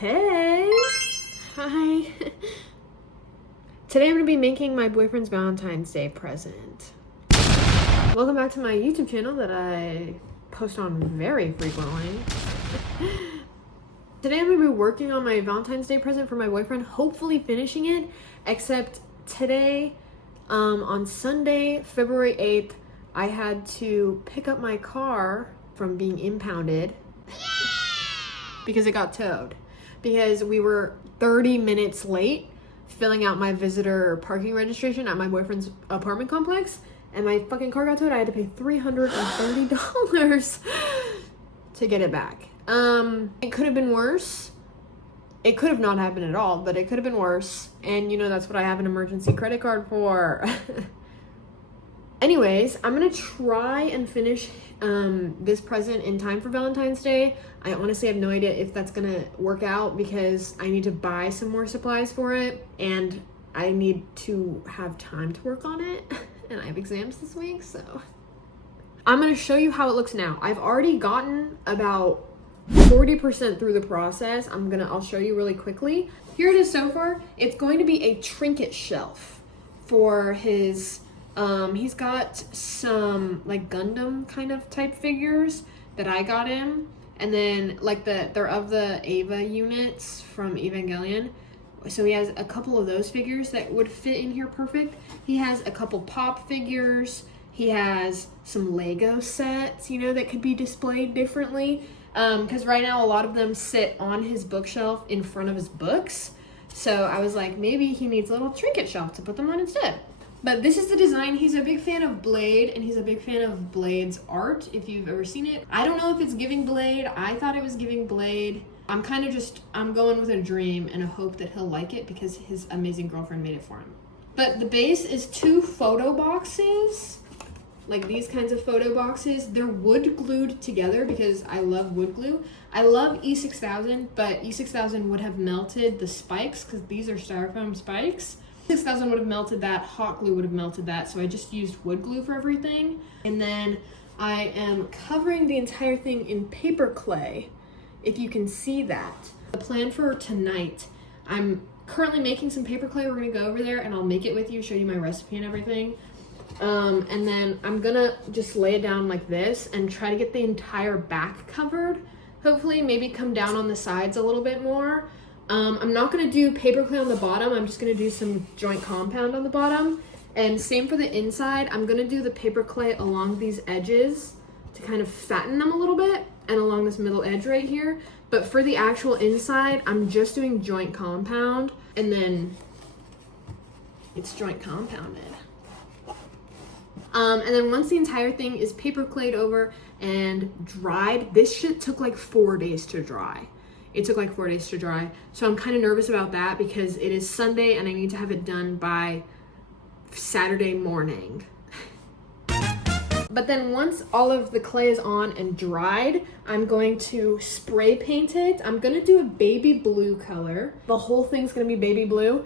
Hey! Hi. Today I'm going to be making my boyfriend's Valentine's Day present. Welcome back to my YouTube channel that I post on very frequently. Today I'm going to be working on my Valentine's Day present for my boyfriend, hopefully finishing it, except today, on Sunday, February 8th, I had to pick up my car from being impounded because it got towed. Because we were 30 minutes late filling out my visitor parking registration at my boyfriend's apartment complex, and my fucking car got towed. I had to pay $330 to get it back. It could have been worse. It could have not happened at all, but it could have been worse. And you know, that's what I have an emergency credit card for. Anyways, I'm gonna try and finish this present in time for Valentine's Day. I honestly have no idea if that's gonna work out because I need to buy some more supplies for it and I need to have time to work on it. And I have exams this week, so I'm gonna show you how it looks now. I've already gotten about 40% through the process. I'll show you really quickly. Here it is so far. It's going to be a trinket shelf for his he's got some like Gundam kind of type figures that I got him, and then like they're of the Eva units from Evangelion. So he has a couple of those figures that would fit in here perfect. He has a couple pop figures. He has some Lego sets, you know, that could be displayed differently. Because right now a lot of them sit on his bookshelf in front of his books. So I was like, maybe he needs a little trinket shelf to put them on instead. But this is the design. He's a big fan of Blade, and he's a big fan of Blade's art, if you've ever seen it. I don't know if it's giving Blade. I thought it was giving Blade. I'm going with a dream and a hope that he'll like it because his amazing girlfriend made it for him. But the base is 2 photo boxes, like these kinds of photo boxes. They're wood glued together because I love wood glue. I love E6000, but E6000 would have melted the spikes because these are styrofoam spikes. 6000 would have melted that, hot glue would have melted that, so I just used wood glue for everything. And then I am covering the entire thing in paper clay, if you can see that. The plan for tonight, I'm currently making some paper clay. We're gonna go over there and I'll make it with you, show you my recipe and everything. And then I'm gonna just lay it down like this and try to get the entire back covered. Hopefully maybe come down on the sides a little bit more. I'm not gonna do paper clay on the bottom. I'm just gonna do some joint compound on the bottom. And same for the inside. I'm gonna do the paper clay along these edges to kind of fatten them a little bit and along this middle edge right here. But for the actual inside, I'm just doing joint compound and then it's joint compounded. And then once the entire thing is paper clayed over and dried, this shit took like 4 days to dry. It took like 4 days to dry. So I'm kind of nervous about that because it is Sunday and I need to have it done by Saturday morning. But then once all of the clay is on and dried, I'm going to spray paint it. I'm gonna do a baby blue color. The whole thing's gonna be baby blue,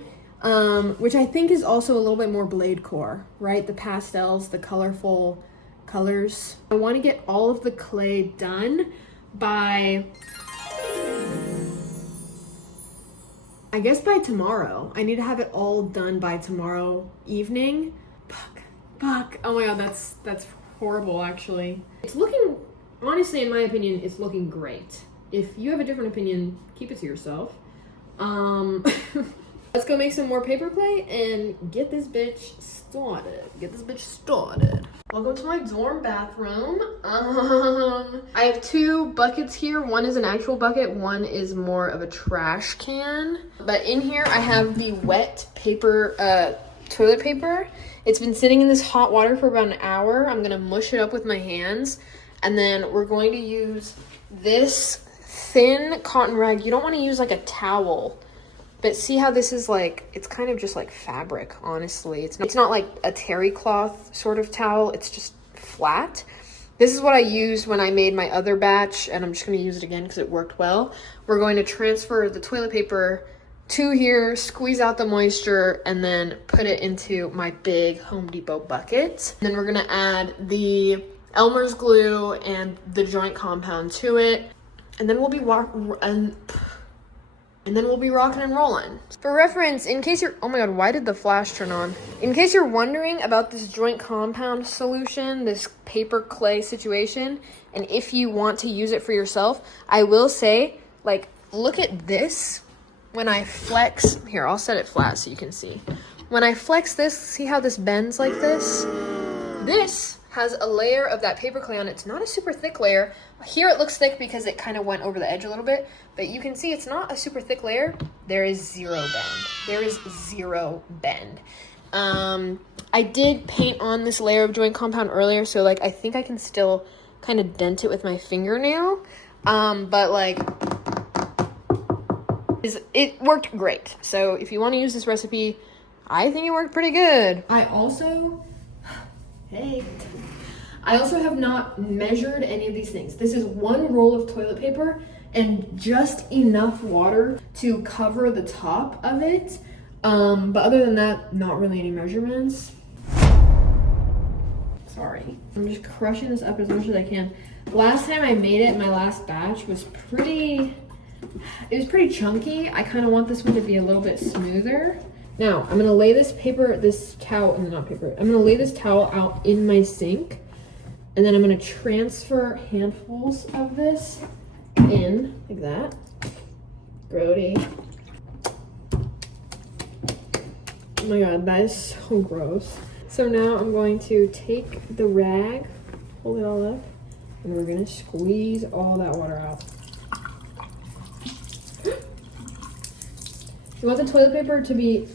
which I think is also a little bit more Blade core, right? The pastels, the colorful colors. I wanna get all of the clay done by, I guess by tomorrow. I need to have it all done by tomorrow evening. Fuck. Oh my god, that's horrible actually. It's looking, honestly, in my opinion, it's looking great. If you have a different opinion, keep it to yourself. Let's go make some more paper clay and get this bitch started. Welcome to my dorm bathroom. I have 2 buckets here. One is an actual bucket, one is more of a trash can. But in here I have the wet paper, toilet paper. It's been sitting in this hot water for about an hour. I'm gonna mush it up with my hands, and then we're going to use this thin cotton rag. You don't want to use like a towel, but see how this is like, it's kind of just like fabric, honestly. It's not like a terry cloth sort of towel, it's just flat. This is what I used when I made my other batch, and I'm just gonna use it again because it worked well. We're going to transfer the toilet paper to here, squeeze out the moisture, and then put it into my big Home Depot bucket. And then we're gonna add the Elmer's glue and the joint compound to it. And then we'll be and then we'll be rocking and rolling. For reference, in case you're, oh my god, why did the flash turn on? In case you're wondering about this joint compound solution, this paper clay situation, and if you want to use it for yourself, I will say, like, look at this. When I flex, here, I'll set it flat so you can see. When I flex this, see how this bends like this? This has a layer of that paper clay on it. It's not a super thick layer. Here it looks thick because it kind of went over the edge a little bit, but you can see it's not a super thick layer. There is zero bend. There is zero bend. I did paint on this layer of joint compound earlier, so like I think I can still kind of dent it with my fingernail, but like it worked great. So if you want to use this recipe, I think it worked pretty good. I also have not measured any of these things. This is one roll of toilet paper and just enough water to cover the top of it. But other than that, not really any measurements. Sorry. I'm just crushing this up as much as I can. Last time I made it, my last batch was pretty chunky. I kind of want this one to be a little bit smoother. Now, I'm gonna lay this towel out in my sink, and then I'm gonna transfer handfuls of this in, like that. Grody. Oh my god, that is so gross. So now I'm going to take the rag, pull it all up, and we're gonna squeeze all that water out. You want the toilet paper to be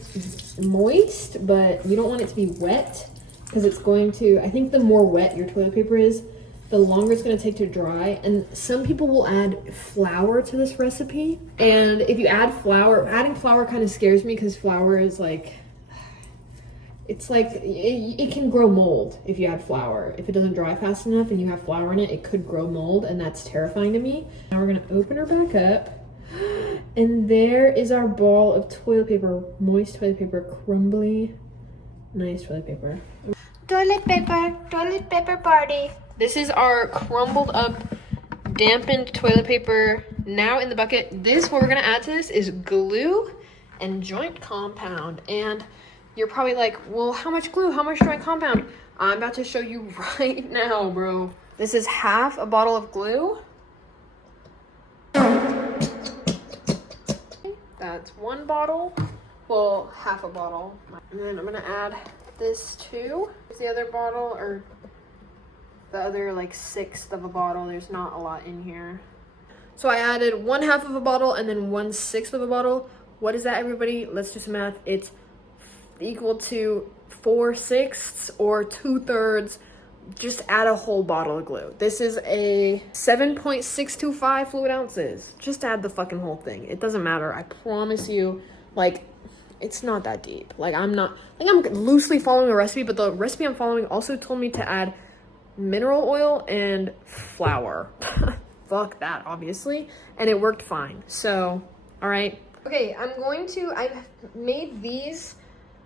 moist, but you don't want it to be wet, because it's going to, I think the more wet your toilet paper is, the longer it's going to take to dry. And some people will add flour to this recipe. And if you add flour, adding flour kind of scares me, because flour is like, it's like, it can grow mold if you add flour. If it doesn't dry fast enough and you have flour in it, it could grow mold, and that's terrifying to me. Now we're going to open her back up. And there is our ball of toilet paper, moist toilet paper, crumbly, nice toilet paper. Toilet paper party. This is our crumbled up, dampened toilet paper now in the bucket. What we're gonna add to this is glue and joint compound. And you're probably like, well, how much glue, how much joint compound? I'm about to show you right now, bro. This is half a bottle of glue. That's one bottle, well, half a bottle. And then I'm gonna add this too. Here's the other bottle, or the other like sixth of a bottle. There's not a lot in here. So I added 1/2 of a bottle and then 1/6 of a bottle. What is that, everybody? Let's do some math. It's equal to 4/6 or 2/3. Just add a whole bottle of glue. This is a 7.625 fluid ounces. Just add the fucking whole thing. It doesn't matter. I promise you, like, it's not that deep. Like, I'm loosely following a recipe, but the recipe I'm following also told me to add mineral oil and flour. Fuck that, obviously. And it worked fine. So, all right. Okay, I've made these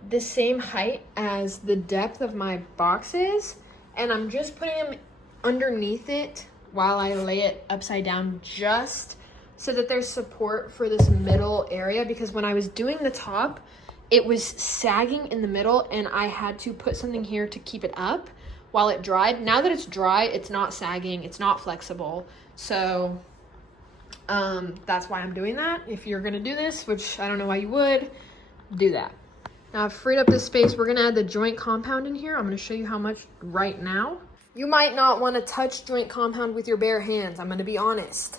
the same height as the depth of my boxes. And I'm just putting them underneath it while I lay it upside down, just so that there's support for this middle area, because when I was doing the top, it was sagging in the middle and I had to put something here to keep it up while it dried. Now that it's dry, it's not sagging, it's not flexible. So that's why I'm doing that. If you're gonna do this, which I don't know why you would, do that. Now I've freed up this space. We're gonna add the joint compound in here. I'm gonna show you how much right now. You might not wanna touch joint compound with your bare hands. I'm gonna be honest.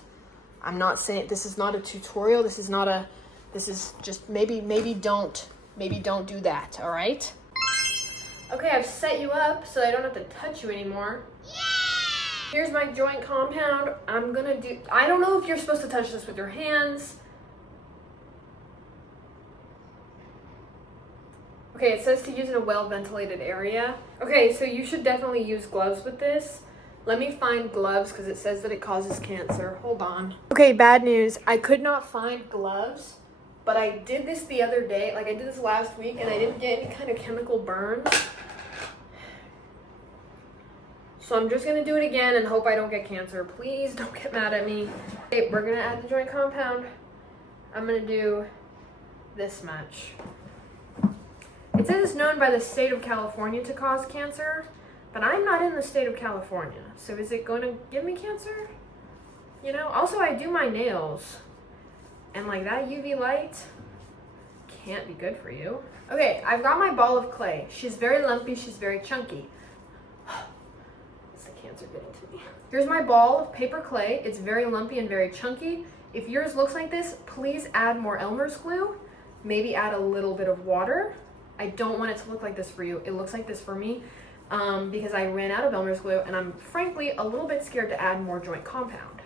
I'm not saying, this is not a tutorial. This is just maybe don't do that, all right? Okay, I've set you up so I don't have to touch you anymore. Yeah! Here's my joint compound. I don't know if you're supposed to touch this with your hands. Okay, it says to use in a well-ventilated area. Okay, so you should definitely use gloves with this. Let me find gloves because it says that it causes cancer. Hold on. Okay, bad news. I could not find gloves, but I did this the other day. Like, I did this last week and I didn't get any kind of chemical burns. So I'm just gonna do it again and hope I don't get cancer. Please don't get mad at me. Okay, we're gonna add the joint compound. I'm gonna do this much. It says it's known by the state of California to cause cancer, but I'm not in the state of California. So is it going to give me cancer? You know, also I do my nails, and like that UV light can't be good for you. Okay, I've got my ball of clay. She's very lumpy, she's very chunky. It's the cancer getting to me. Here's my ball of paper clay. It's very lumpy and very chunky. If yours looks like this, please add more Elmer's glue. Maybe add a little bit of water. I don't want it to look like this for you. It looks like this for me because I ran out of Elmer's glue, and I'm frankly a little bit scared to add more joint compound.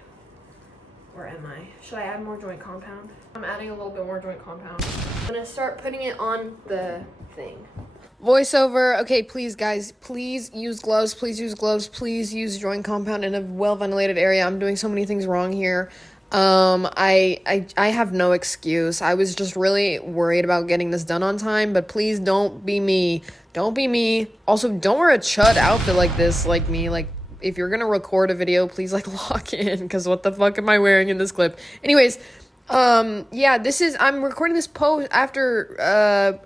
Where am I? Should I add more joint compound? I'm adding a little bit more joint compound. I'm gonna start putting it on the thing. Voiceover. Okay, please guys, please use gloves. Please use gloves. Please use joint compound in a well-ventilated area. I'm doing so many things wrong here. I have no excuse. I was just really worried about getting this done on time, but please don't be me. Don't be me. Also, don't wear a chud outfit like this, like me. Like, if you're gonna record a video, please, like, lock in, because what the fuck am I wearing in this clip? Anyways, yeah, I'm recording this post after,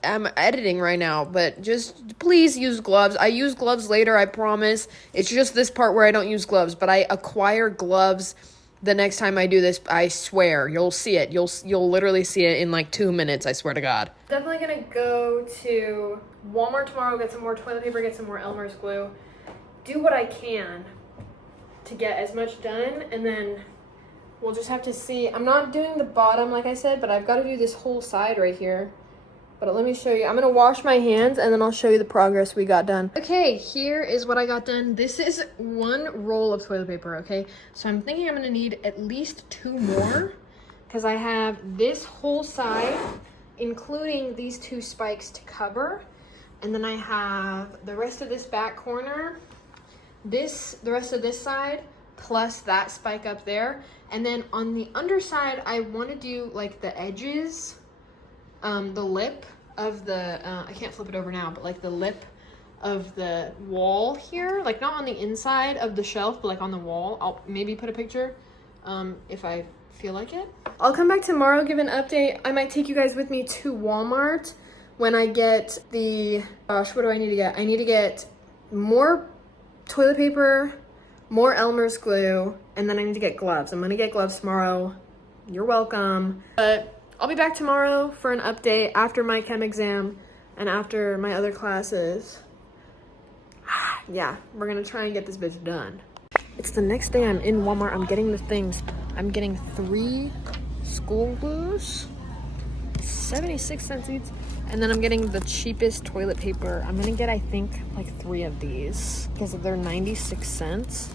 I'm editing right now, but just please use gloves. I use gloves later, I promise. It's just this part where I don't use gloves, but I acquire gloves the next time I do this. I swear, you'll see it. You'll literally see it in like 2 minutes, I swear to God. Definitely gonna go to Walmart tomorrow, get some more toilet paper, get some more Elmer's glue, do what I can to get as much done, and then we'll just have to see. I'm not doing the bottom like I said, but I've got to do this whole side right here. But let me show you. I'm gonna wash my hands and then I'll show you the progress we got done. Okay, here is what I got done. This is 1 roll of toilet paper, okay? So I'm thinking I'm gonna need at least 2 more, because I have this whole side, including these 2 spikes to cover. And then I have the rest of this back corner, the rest of this side, plus that spike up there. And then on the underside, I want to do like the edges, the lip of the, I can't flip it over now, but like the lip of the wall here, like not on the inside of the shelf, but like on the wall. I'll maybe put a picture if I feel like it. I'll come back tomorrow, give an update. I might take you guys with me to Walmart when I get the, gosh, what do I need to get? I need to get more toilet paper, more Elmer's glue, and then I need to get gloves. I'm gonna get gloves tomorrow. You're welcome. But I'll be back tomorrow for an update after my chem exam and after my other classes. Yeah, we're gonna try and get this bitch done. It's the next day. I'm in Walmart. I'm getting the things. I'm getting 3 school glues, 76 cents each. And then I'm getting the cheapest toilet paper. I'm gonna get, I think, like 3 of these because they're 96 cents.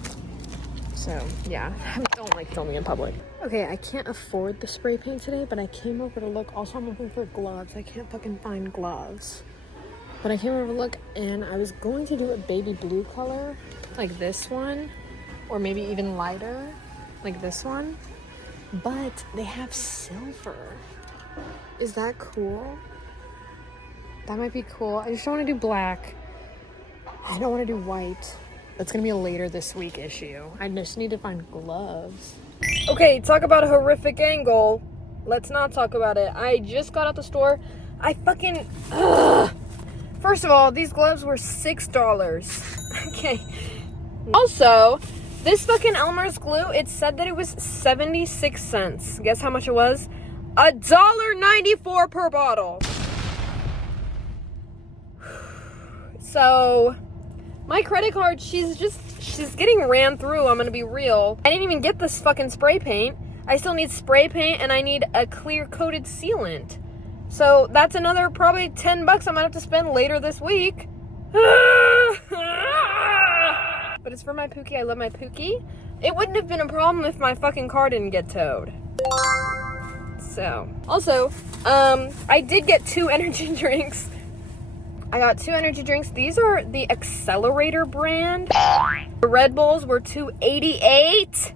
So, yeah, I don't like filming in public. Okay, I can't afford the spray paint today, but I came over to look. Also, I'm looking for gloves. I can't fucking find gloves. But I came over to look, and I was going to do a baby blue color, like this one, or maybe even lighter, like this one. But they have silver. Is that cool? That might be cool. I just don't want to do black. I don't want to do white. That's going to be a later this week issue. I just need to find gloves. Okay, talk about a horrific angle. Let's not talk about it. I just got out the store. I fucking... Ugh. First of all, these gloves were $6. Okay. Also, this fucking Elmer's glue, it said that it was 76 cents. Guess how much it was? $1.94 per bottle. So, my credit card, she's getting ran through, I'm gonna be real. I didn't even get this fucking spray paint. I still need spray paint and I need a clear coated sealant. So, that's another probably $10 I'm gonna have to spend later this week. But it's for my Pookie. I love my Pookie. It wouldn't have been a problem if my fucking car didn't get towed. So, also, I did get 2 energy drinks. I got 2 energy drinks. These are the Accelerator brand. The Red Bulls were $2.88.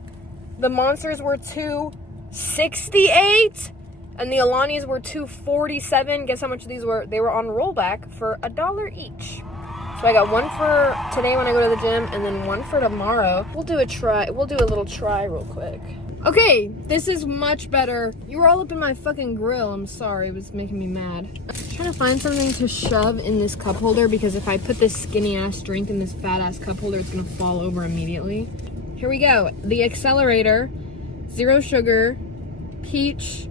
The Monsters were $2.68. And the Alanis were $2.47. Guess how much these were? They were on rollback for $1 each. So I got 1 for today when I go to the gym, and then 1 for tomorrow. We'll do a little try real quick. Okay, this is much better. You were all up in my fucking grill. I'm sorry, it was making me mad. I'm trying to find something to shove in this cup holder because if I put this skinny ass drink in this fat ass cup holder, it's gonna fall over immediately. Here we go. The Accelerator, 0 sugar, peach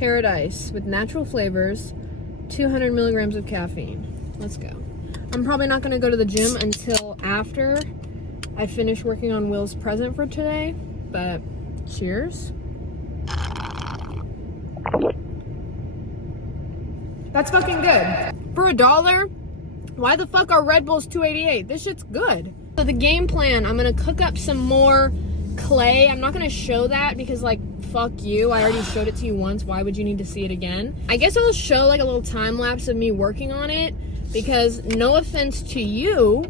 paradise with natural flavors, 200 milligrams of caffeine. Let's go. I'm probably not gonna go to the gym until after I finish working on Will's present for today, but cheers. That's fucking good. For $1, why the fuck are Red Bulls $2.88? This shit's good. So the game plan, I'm gonna cook up some more clay. I'm not gonna show that because like, fuck you. I already showed it to you once. Why would you need to see it again? I guess I'll show like a little time lapse of me working on it because no offense to you,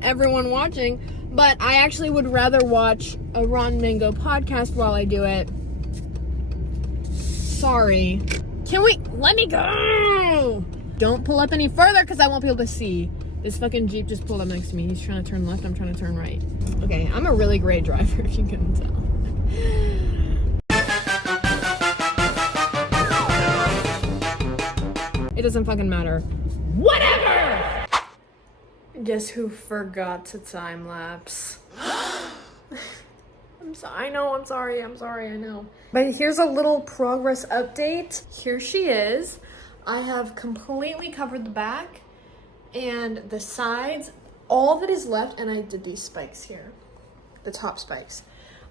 everyone watching, but I actually would rather watch a Ron Mango podcast while I do it. Sorry. Can we, let me go! Don't pull up any further because I won't be able to see. This fucking Jeep just pulled up next to me. He's trying to turn left, I'm trying to turn right. Okay, I'm a really great driver if you couldn't tell. It doesn't fucking matter. Whatever! Guess who forgot to time lapse? I know, I'm sorry, I know. But here's a little progress update. Here she is. I have completely covered the back and the sides. All that is left, and I did these spikes here, the top spikes.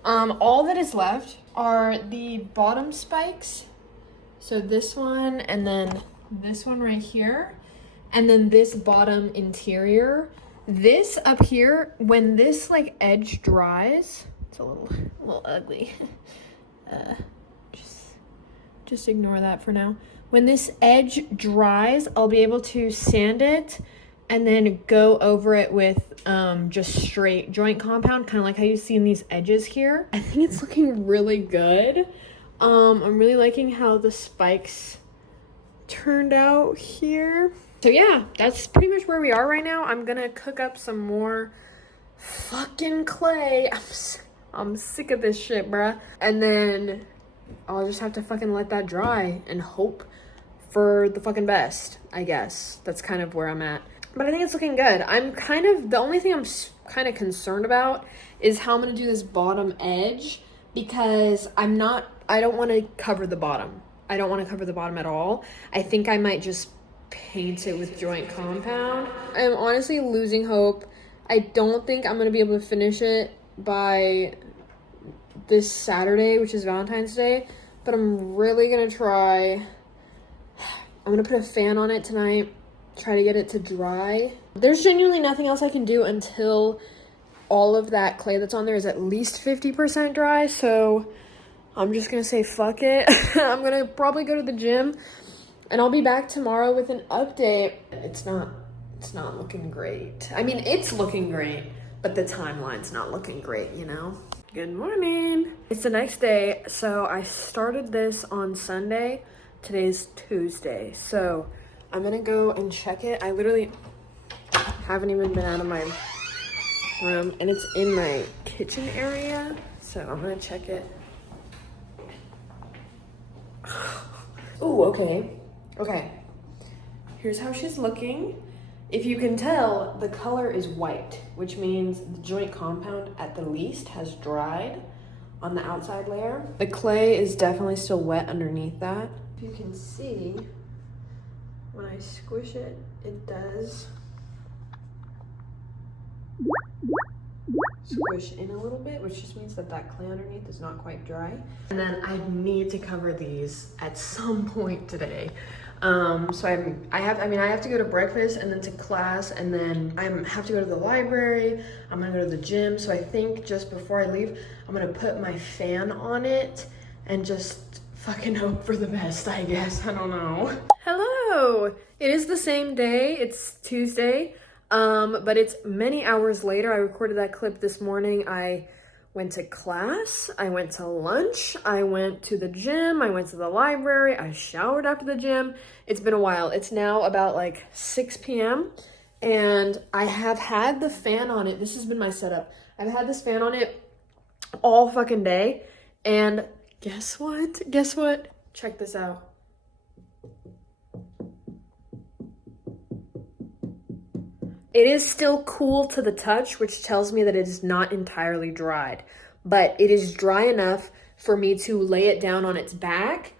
All that is left are the bottom spikes. So this one, and then this one right here, and then this bottom interior. This up here, when this like edge dries, it's a little ugly. Just ignore that for now. When this edge dries, I'll be able to sand it and then go over it with just straight joint compound, kind of like how you see in these edges here. I think it's looking really good. I'm really liking how the spikes turned out here. So yeah, that's pretty much where we are right now. I'm gonna cook up some more fucking clay. I'm sick of this shit, bruh. And then I'll just have to fucking let that dry and hope for the fucking best, I guess. That's kind of where I'm at. But I think it's looking good. The only thing I'm kind of concerned about is how I'm gonna do this bottom edge because I don't want to cover the bottom. I don't want to cover the bottom at all. I think I might just paint it with joint compound. I'm honestly losing hope. I don't think I'm gonna be able to finish it by this Saturday, which is Valentine's Day, but I'm really gonna try. I'm gonna put a fan on it tonight, try to get it to dry. There's genuinely nothing else I can do until all of that clay that's on there is at least 50% dry, so I'm just gonna say fuck it. I'm gonna probably go to the gym and I'll be back tomorrow with an update. It's not looking great. I mean, it's looking great, but the timeline's not looking great, you know? Good morning. It's the next day, so I started this on Sunday. Today's Tuesday, so I'm gonna go and check it. I literally haven't even been out of my room, and it's in my kitchen area, so I'm gonna check it. Ooh, okay. Okay. Here's how she's looking. If you can tell, the color is white, which means the joint compound at the least has dried on the outside layer. The clay is definitely still wet underneath that. If you can see, when I squish it, it does squish in a little bit, which just means that that clay underneath is not quite dry. And then I need to cover these at some point today. So I have to go to breakfast and then to class, and then I have to go to the library. I'm gonna go to the gym. So I think just before I leave, I'm gonna put my fan on it and just fucking hope for the best, I guess. I don't know. Hello. It is the same day. It's Tuesday. But it's many hours later. I recorded that clip this morning. I went to class, I went to lunch, I went to the gym, I went to the library, I showered after the gym. It's been a while. It's now about like 6 p.m. and I have had the fan on it. This has been my setup. I've had this fan on it all fucking day, And guess what? Guess what? Check this out. It is still cool to the touch, which tells me that it is not entirely dried, but it is dry enough for me to lay it down on its back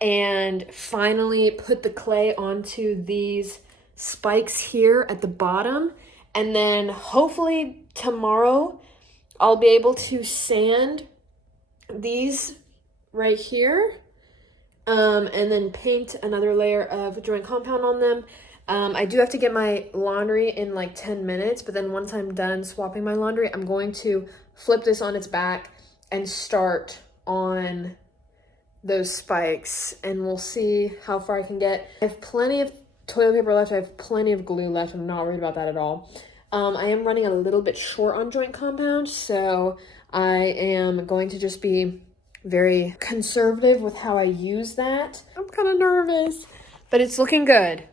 and finally put the clay onto these spikes here at the bottom. And then hopefully tomorrow I'll be able to sand these right here, and then paint another layer of joint compound on them. I do have to get my laundry in like 10 minutes, but then once I'm done swapping my laundry, I'm going to flip this on its back and start on those spikes, and we'll see how far I can get. I have plenty of toilet paper left. I have plenty of glue left. I'm not worried about that at all. I am running a little bit short on joint compound, so I am going to just be very conservative with how I use that. I'm kind of nervous, but it's looking good.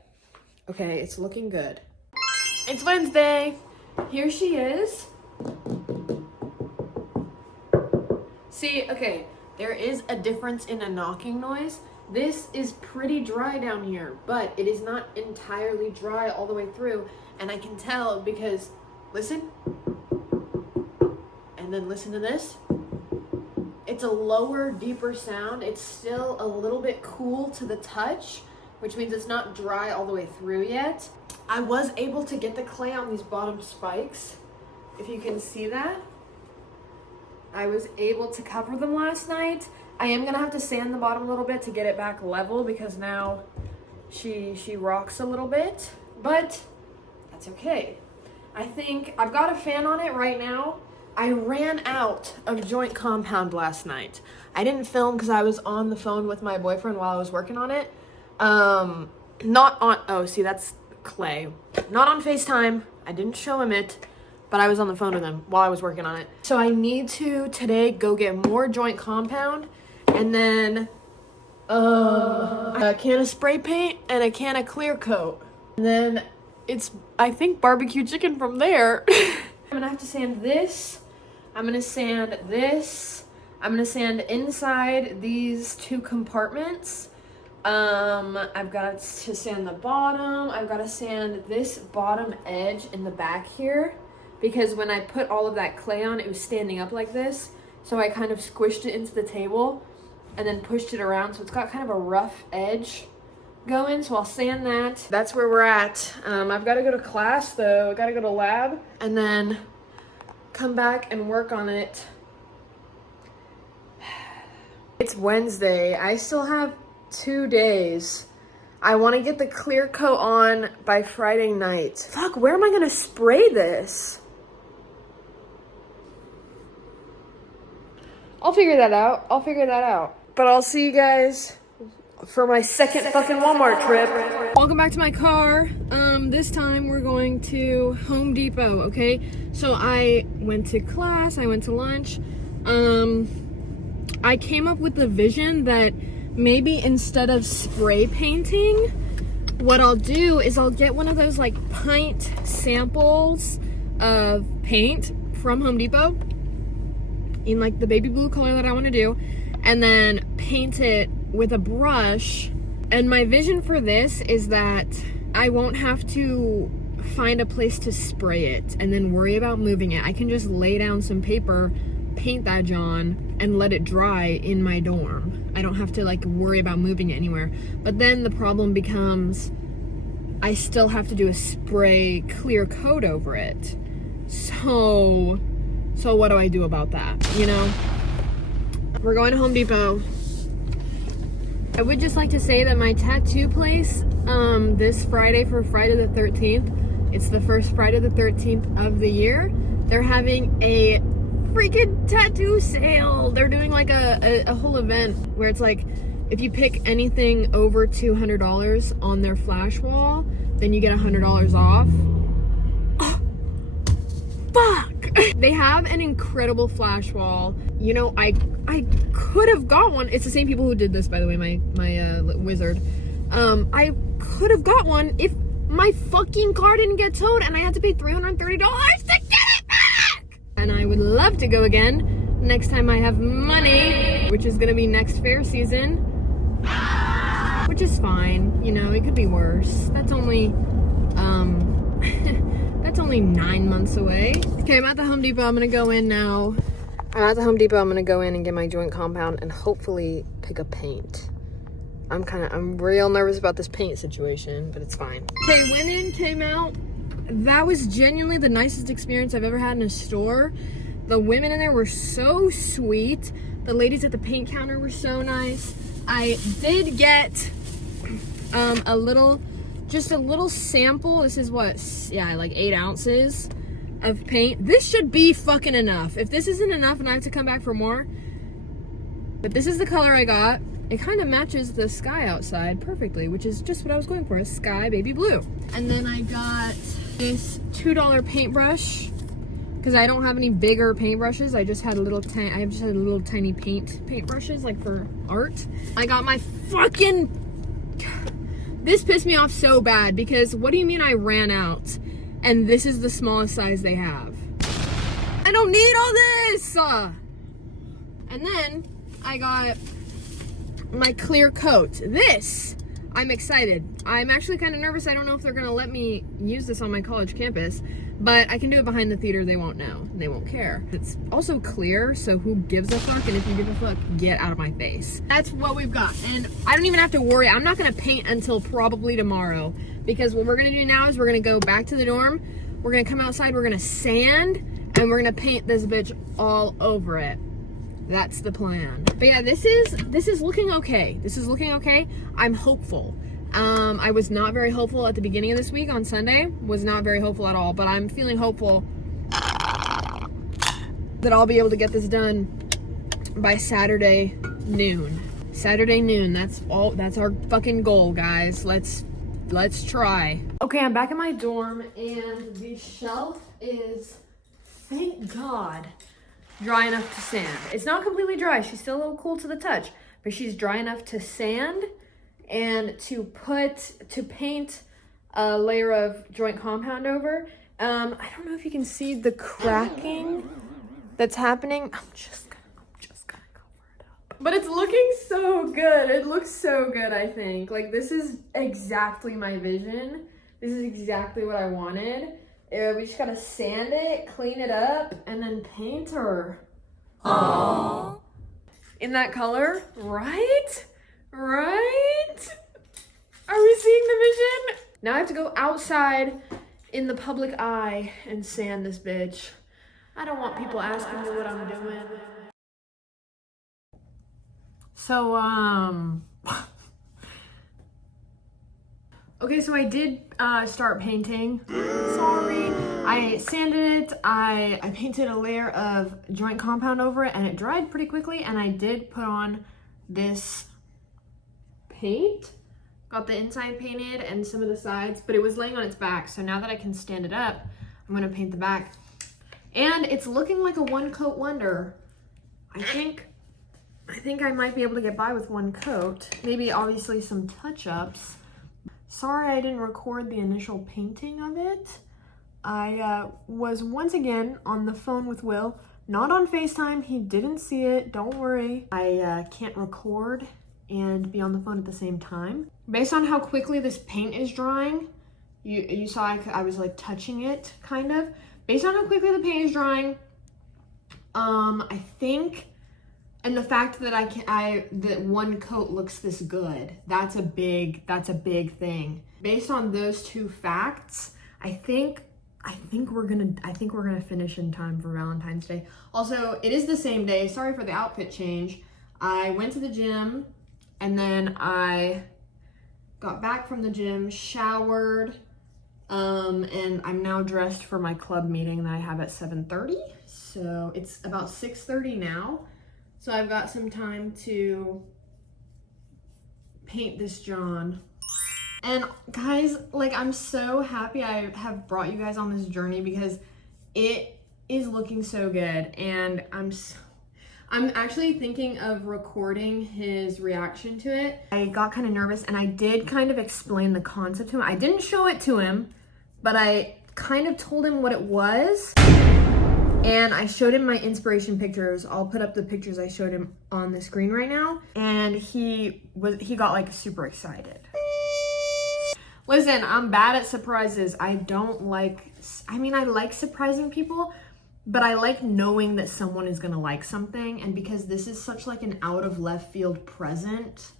Okay, it's looking good. It's Wednesday. Here she is. See, okay, there is a difference in a knocking noise. This is pretty dry down here, but it is not entirely dry all the way through. And I can tell because, listen, and then listen to this. It's a lower, deeper sound. It's still a little bit cool to the touch, which means it's not dry all the way through yet. I was able to get the clay on these bottom spikes, if you can see that. I was able to cover them last night. I am gonna have to sand the bottom a little bit to get it back level because now she rocks a little bit, but that's okay. I think I've got a fan on it right now. I ran out of joint compound last night. I didn't film because I was on the phone with my boyfriend while I was working on it. Not on, oh, see, that's clay. Not on FaceTime. I didn't show him it, but I was on the phone with him while I was working on it. So I need to today go get more joint compound and then a can of spray paint and a can of clear coat. And then it's, I think, barbecue chicken from there. I'm gonna have to sand this. I'm gonna sand this. I'm gonna sand inside these two compartments. I've got to sand the bottom. I've got to sand this bottom edge in the back here because when I put all of that clay on, it was standing up like this. So I kind of squished it into the table and then pushed it around. So it's got kind of a rough edge going. So I'll sand that. That's where we're at. I've got to go to class though. I got to go to lab and then come back and work on it. It's Wednesday. I still have 2 days. I want to get the clear coat on by Friday night. Fuck, where am I gonna spray this? I'll figure that out. But I'll see you guys for my second fucking Walmart trip. Welcome back to my car. This time we're going to Home Depot, okay? So I went to class, I went to lunch. I came up with the vision that maybe instead of spray painting, what I'll do is I'll get one of those like pint samples of paint from Home Depot in like the baby blue color that I want to do, and then paint it with a brush. And my vision for this is that I won't have to find a place to spray it and then worry about moving it. I can just lay down some paper, paint that John, and let it dry in my dorm. I don't have to like worry about moving it anywhere. But then the problem becomes I still have to do a spray clear coat over it. So what do I do about that? You know? We're going to Home Depot. I would just like to say that my tattoo place, this Friday for Friday the 13th, it's the first Friday the 13th of the year, they're having a freaking tattoo sale. They're doing like a whole event where it's like if you pick anything over $200 on their flash wall, then you get $100 off. Oh, fuck! They have an incredible flash wall. You know, I could have got one. It's the same people who did this, by the way, my wizard. I could have got one if my fucking car didn't get towed and I had to pay $330 to get it back! And I would love to go again next time I have money. which is gonna be next fair season, which is fine. You know, it could be worse. That's only, that's only 9 months away. Okay, I'm at the Home Depot. I'm gonna go in now. I'm at the Home Depot. I'm gonna go in and get my joint compound and hopefully pick up paint. I'm real nervous about this paint situation, but it's fine. Okay, went in, came out. That was genuinely the nicest experience I've ever had in a store. The women in there were so sweet. The ladies at the paint counter were so nice. I did get just a little sample. This is what, yeah, like 8 ounces of paint. This should be fucking enough. If this isn't enough and I have to come back for more, but this is the color I got. It kind of matches the sky outside perfectly, which is just what I was going for, a sky baby blue. And then I got this $2 paintbrush because I don't have any bigger paintbrushes. I just had a little tiny paintbrushes like for art. I got my fucking, this pissed me off so bad because what do you mean I ran out? And this is the smallest size they have. I don't need all this! And then I got my clear coat. This, I'm excited. I'm actually kind of nervous. I don't know if they're gonna let me use this on my college campus, but I can do it behind the theater. They won't know. They won't care. It's also clear, so who gives a fuck? And if you give a fuck, get out of my face. That's what we've got. And I don't even have to worry. I'm not gonna paint until probably tomorrow, because what we're gonna do now is we're gonna go back to the dorm. We're gonna come outside, we're gonna sand, and we're gonna paint this bitch all over it. That's the plan. But yeah, this is looking okay. This is looking okay. I'm hopeful. I was not very hopeful at the beginning of this week on Sunday. Was not very hopeful at all, but I'm feeling hopeful that I'll be able to get this done by Saturday noon. Saturday noon, that's our fucking goal, guys. Let's try. Okay, I'm back in my dorm and the shelf is, thank God, dry enough to sand. It's not completely dry. She's still a little cool to the touch, but she's dry enough to sand and to paint a layer of joint compound over. I don't know if you can see the cracking that's happening. I'm just gonna cover it up. But it's looking so good. It looks so good, I think. Like, this is exactly my vision. This is exactly what I wanted. We just gotta sand it, clean it up, and then paint her. Aww. In that color, right? Right? Are we seeing the vision? Now I have to go outside in the public eye and sand this bitch. I don't want people asking me what I'm doing. So, okay, so I did start painting. Sorry. I sanded it. I painted a layer of joint compound over it and it dried pretty quickly, and I did put on this paint. Got the inside painted and some of the sides, but it was laying on its back. So now that I can stand it up, I'm gonna paint the back. And it's looking like a one coat wonder. I think I might be able to get by with one coat. Maybe obviously some touch-ups. Sorry I didn't record the initial painting of it. I was once again on the phone with Will, not on FaceTime. He didn't see it, don't worry. I can't record and be on the phone at the same time. Based on how quickly this paint is drying, you saw I was like touching it, kind of. Based on how quickly the paint is drying, I think, and the fact that that one coat looks this good, that's a big thing. Based on those two facts, I think we're gonna finish in time for Valentine's Day. Also, it is the same day. Sorry for the outfit change. I went to the gym and then I got back from the gym, showered, and I'm now dressed for my club meeting that I have at 7:30. So it's about 6:30 now. So I've got some time to paint this John. And guys, like, I'm so happy I have brought you guys on this journey because it is looking so good. And I'm actually thinking of recording his reaction to it. I got kind of nervous and I did kind of explain the concept to him. I didn't show it to him, but I kind of told him what it was. And I showed him my inspiration pictures. I'll put up the pictures I showed him on the screen right now. And he got like super excited. Listen, I'm bad at surprises. I like surprising people, but I like knowing that someone is gonna like something. And because this is such like an out of left field present,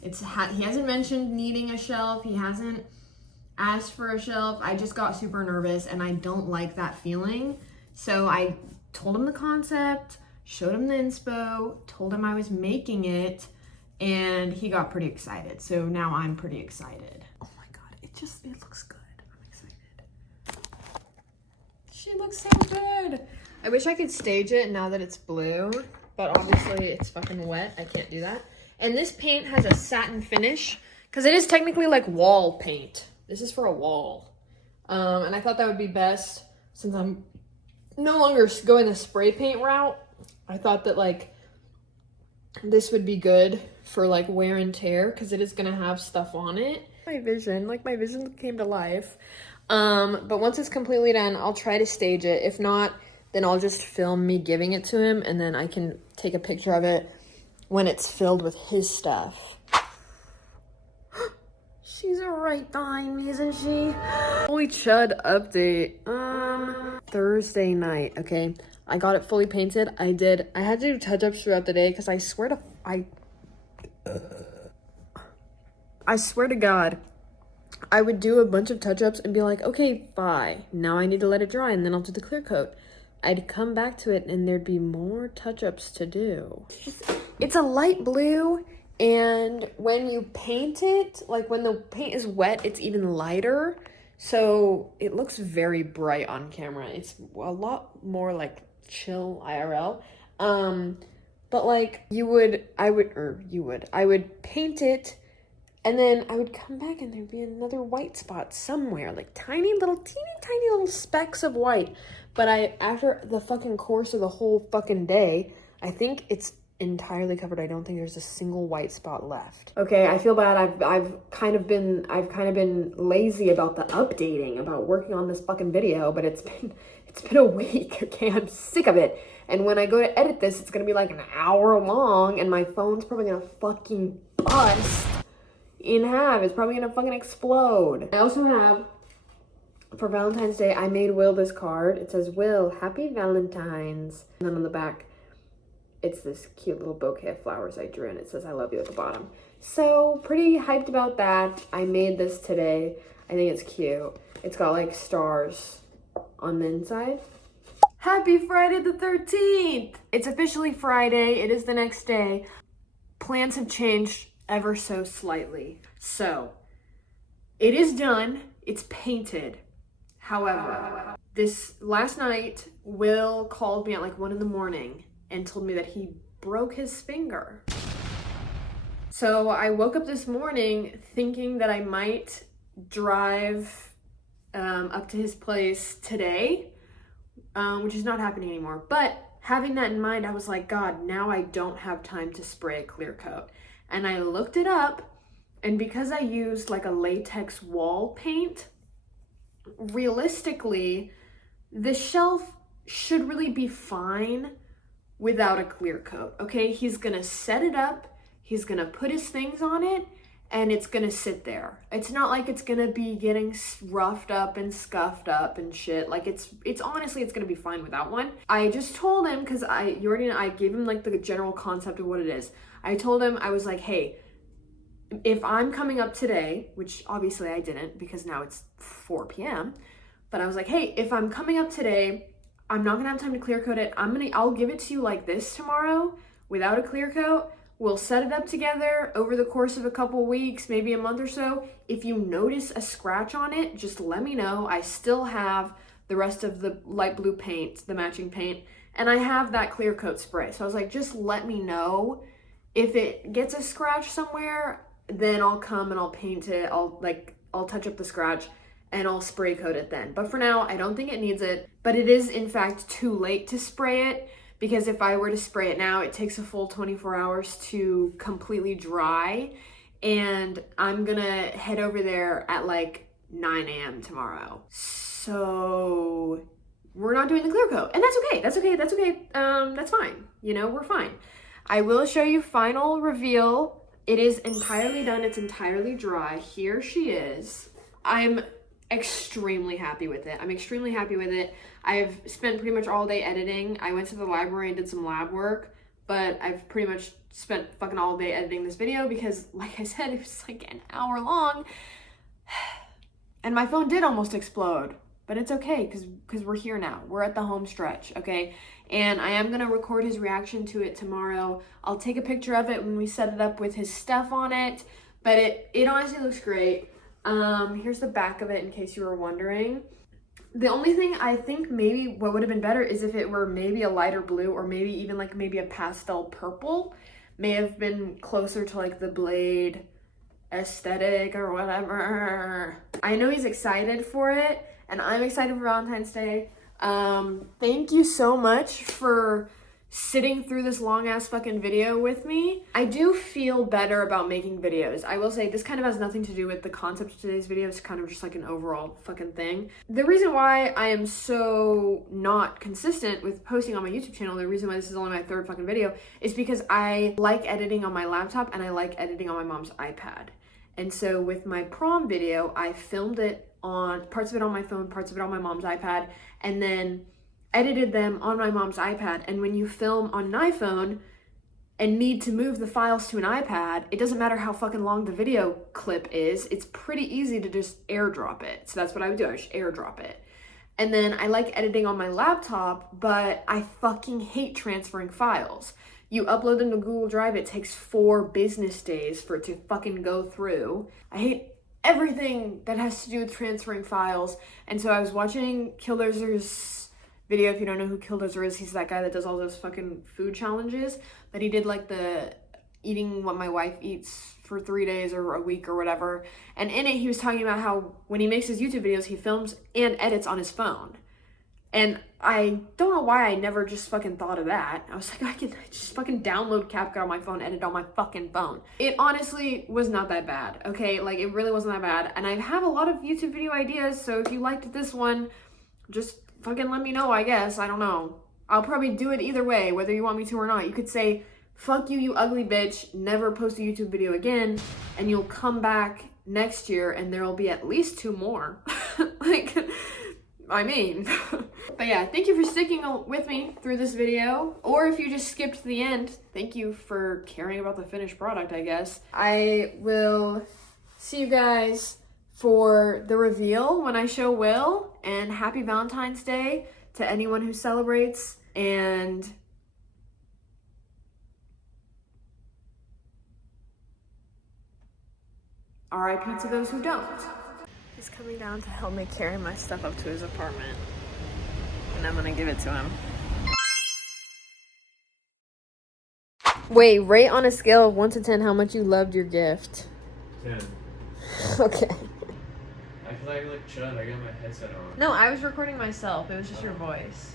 he hasn't mentioned needing a shelf. He hasn't asked for a shelf. I just got super nervous and I don't like that feeling. So I told him the concept, showed him the inspo, told him I was making it, and he got pretty excited. So now I'm pretty excited. Oh my God, it looks good. I'm excited. She looks so good. I wish I could stage it now that it's blue, but obviously it's fucking wet. I can't do that. And this paint has a satin finish because it is technically like wall paint. This is for a wall. And I thought that would be best since I'm no longer going the spray paint route. I thought that like this would be good for like wear and tear because it is gonna have stuff on it. My vision came to life. But once it's completely done, I'll try to stage it. If not, then I'll just film me giving it to him and then I can take a picture of it when it's filled with his stuff. She's right behind me, isn't she? Holy chud update. Thursday night, okay? I got it fully painted. I had to do touch-ups throughout the day because I swear to God, I would do a bunch of touch-ups and be like, okay, bye. Now I need to let it dry and then I'll do the clear coat. I'd come back to it and there'd be more touch-ups to do. It's a light blue, and when you paint it, like when the paint is wet, it's even lighter. So it looks very bright on camera. It's a lot more like chill IRL. But like I would paint it and then I would come back and there'd be another white spot somewhere, like teeny tiny little specks of white. But after the fucking course of the whole fucking day, I think it's entirely covered. I don't think there's a single white spot left. Okay, I feel bad. I've kind of been lazy about the updating, about working on this fucking video, but it's been a week. Okay, I'm sick of it. And when I go to edit this, it's gonna be like an hour long, and my phone's probably gonna fucking bust in half. It's probably gonna fucking explode. I also have, for Valentine's Day, I made Will this card. It says, Will, happy Valentines. And then on the back, it's this cute little bouquet of flowers I drew, and it says, I love you at the bottom. So pretty hyped about that. I made this today. I think it's cute. It's got like stars on the inside. Happy Friday the 13th. It's officially Friday. It is the next day. Plans have changed ever so slightly. So it is done. It's painted. However, this last night, Will called me at like 1 in.the.morning and told me that he broke his finger. So I woke up this morning thinking that I might drive up to his place today, which is not happening anymore. But having that in mind, I was like, God, now I don't have time to spray a clear coat. And I looked it up, and because I used like a latex wall paint, realistically, the shelf should really be fine without a clear coat, okay? He's gonna set it up, he's gonna put his things on it, and it's gonna sit there. It's not like it's gonna be getting roughed up and scuffed up and shit. Like it's honestly, it's gonna be fine without one. I just told him, cause I gave him like the general concept of what it is. I told him, I was like, hey, if I'm coming up today, which obviously I didn't because now it's 4 p.m., but I was like, hey, if I'm coming up today, I'm not gonna have time to clear coat it. I'll give it to you like this tomorrow without a clear coat. We'll set it up together over the course of a couple weeks, maybe a month or so. If you notice a scratch on it, just let me know. I still have the rest of the light blue paint, the matching paint, and I have that clear coat spray. So I was like, just let me know. If it gets a scratch somewhere, then I'll come and I'll paint it. I'll touch up the scratch and I'll spray coat it then. But for now, I don't think it needs it. But it is in fact too late to spray it, because if I were to spray it now, it takes a full 24 hours to completely dry. And I'm gonna head over there at like 9 a.m. tomorrow. So we're not doing the clear coat. And that's okay. That's okay. That's okay. That's fine. You know, we're fine. I will show you final reveal. It is entirely done. It's entirely dry. Here she is. I'm extremely happy with it. I'm extremely happy with it. I've spent pretty much all day editing. I went to the library and did some lab work, but I've pretty much spent fucking all day editing this video because, like I said, it was like an hour long. And my phone did almost explode, but it's okay because we're here now. We're at the home stretch, okay? And I am gonna record his reaction to it tomorrow. I'll take a picture of it when we set it up with his stuff on it, but it honestly looks great. Here's the back of it in case you were wondering. The only thing I think maybe what would have been better is if it were maybe a lighter blue or maybe even like maybe a pastel purple. May have been closer to like the Blade aesthetic or whatever. I know he's excited for it and I'm excited for Valentine's Day. Thank you so much for sitting through this long ass fucking video with me. I do feel better about making videos. I will say this kind of has nothing to do with the concept of today's video. It's kind of just like an overall fucking thing. The reason why I am so not consistent with posting on my YouTube channel, the reason why this is only my third fucking video, is because I like editing on my laptop and I like editing on my mom's iPad. And so with my prom video, I filmed it on parts of it on my phone, parts of it on my mom's iPad, and then edited them on my mom's iPad. And when you film on an iPhone and need to move the files to an iPad, it doesn't matter how fucking long the video clip is, it's pretty easy to just airdrop it. So that's what I would do, I just airdrop it. And then I like editing on my laptop, but I fucking hate transferring files. You upload them to Google Drive, it takes 4 business days for it to fucking go through. I hate everything that has to do with transferring files. And so I was watching Killdozer's video. If you don't know who Killdozer is, he's that guy that does all those fucking food challenges. But he did like the eating what my wife eats for 3 days or a week or whatever. And in it, he was talking about how when he makes his YouTube videos, he films and edits on his phone. And I don't know why I never just fucking thought of that. I was like, I can just fucking download CapCut on my phone, edit on my fucking phone. It honestly was not that bad, okay? Like, it really wasn't that bad. And I have a lot of YouTube video ideas, so if you liked this one, just fucking let me know, I guess. I don't know. I'll probably do it either way, whether you want me to or not. You could say, fuck you, you ugly bitch, never post a YouTube video again, and you'll come back next year and there'll be at least 2 more. Like, I mean. But yeah, thank you for sticking with me through this video. Or if you just skipped to the end, thank you for caring about the finished product, I guess. I will see you guys for the reveal when I show Will, and happy Valentine's Day to anyone who celebrates, and RIP to those who don't. He's coming down to help me carry my stuff up to his apartment, and I'm gonna give it to him. Wait, rate on a scale of 1 to 10 how much you loved your gift. 10. Okay. I feel like Chud, I got my headset on. No, I was recording myself. It was just your voice.